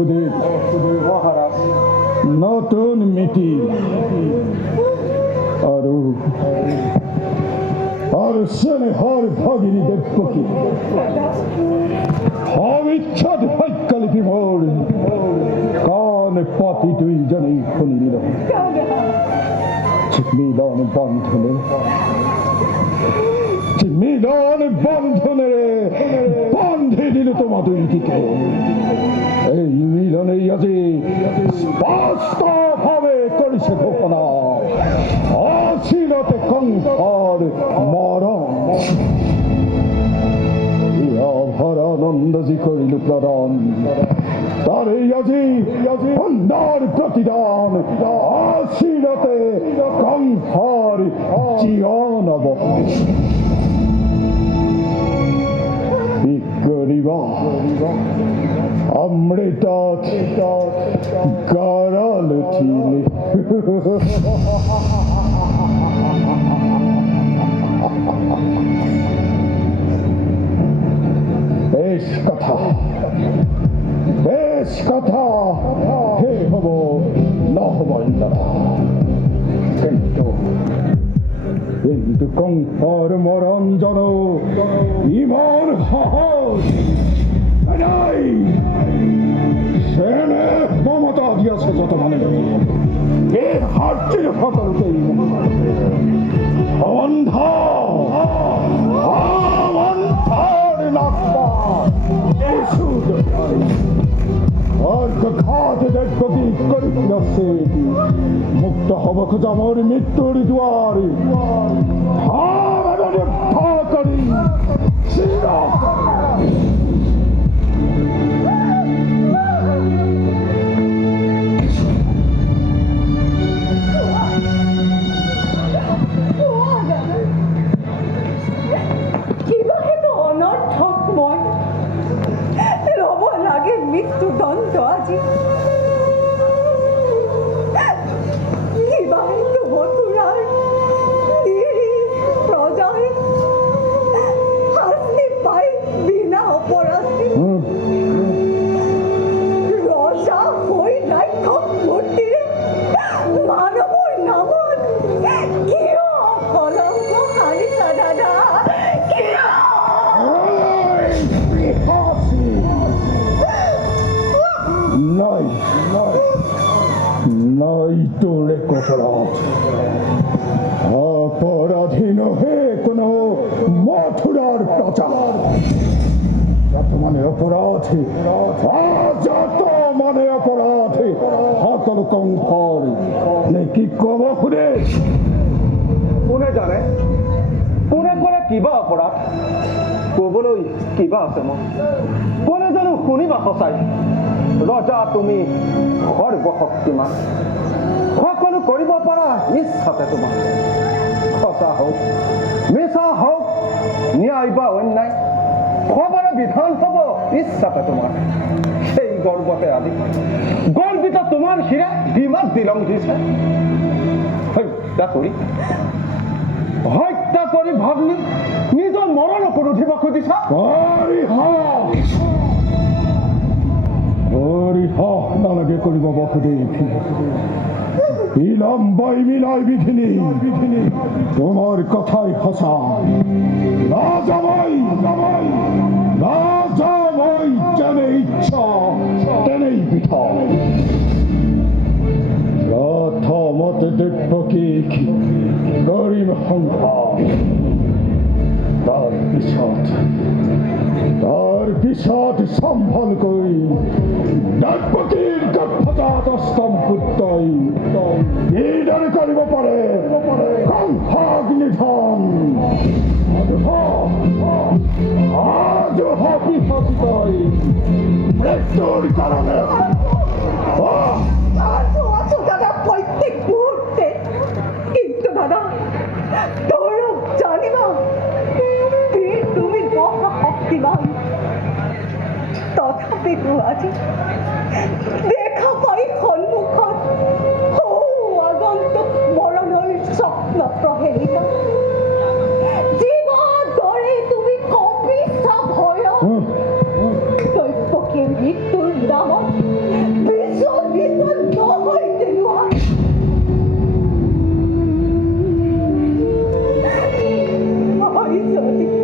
বাসুদেৱ মহারাজ নতুন মিতি আৰু স্নেহৰ ভগিনী দেৱকী অবিচ্ছেদ ভাগ্যলিপি মোৰ কাণ পাতি দুইজনেই শুনিল মিলন বন্ধনেৰে বান্ধি দিলো তোমা দুইটিকে এই মিলনেই আজি স্পষ্টভাৱে কৰিছে ঘোষণা অচিৰতে কংসৰ মৰণ অভৰানন্দজী কৰিলো প্ৰদান তাৰে আজি সুন্দৰ প্ৰতিদান অচিৰতে কংসৰ জীৱন কৰিবা অমৃতত গড়াল উঠিলে বেশ কথা হে হব নহব কিন্তু কংসৰ মৰণ জন ইমান সহজ নাই সেনে মমতা দি আছে যত মানে এই হাৰ্টিৰ সকলোকেই মুক্ত হব খোজা মোৰ মৃত্যুৰ দুৱাৰ কৰি মৃত্যুদণ্ড আজি বিবাহিত মথুরার প্রজায় শাস্তি পাই বিনা অপরাধী রজা হই রাক্ষস মূর্তির মানবর নামত কিয় কলঙ্ক হানিছা দাদা কিয় নাই তোর অপরাধী নহে কোনো মথুরার প্রজা যত মানে অপরাধী সকল কংসর কি কব খুদে কোনে জানে কোনে কৰে কিবা অপৰাধ কবলৈ কিবা আছে মোৰ কোনে জানো শুনিবা সঁচাই ৰজা তুমি সৰ্বশক্তিমান সকলো কৰিব পাৰা ইচ্ছাতে তোমাৰ সঁচা হওক মিছা হওক ন্যায় বা অন্যায় সবৰে বিধান হব ইচ্ছাতে তোমাৰ সেই গৰ্বতে আজি গৰ্বিত তোমাৰ শিৰে ডিমাত দিলং দিছে হত্যা কৰি ভাবনি নিজৰ মৰণক উঠিব খুজিছা নালাগে কৰিব বসুদেৱ বিলম্বই মিলাই বিধিনি তোমাৰ কথাই সঁচা নাযাবই যেনে ইচ্ছা তেনেই পিঠা প্ৰথমতে দেৱকীক কৰিম সংসাৰ তাৰ পিছত সম্ভল কৰি দেৱকীৰ গৰ্ভজাত পুত্ৰই কিদৰে কৰিব পাৰে কংসক নিধন মৃত্যুৰ কাৰণে দাদা প্রত্যেক মুহূর্তে কিন্তু দাদা তোর জানিবা তুমি মহাশক্তিমান তথাপি আজি দেখা পাই সন্মুখত আগন্তুক মৰণৰ স্বপ্ন প্ৰহেলিকা জীবন দৰে তুমি কপিছা ভয় দৈৱকীৰ মৃত্যুৰ নামত যদি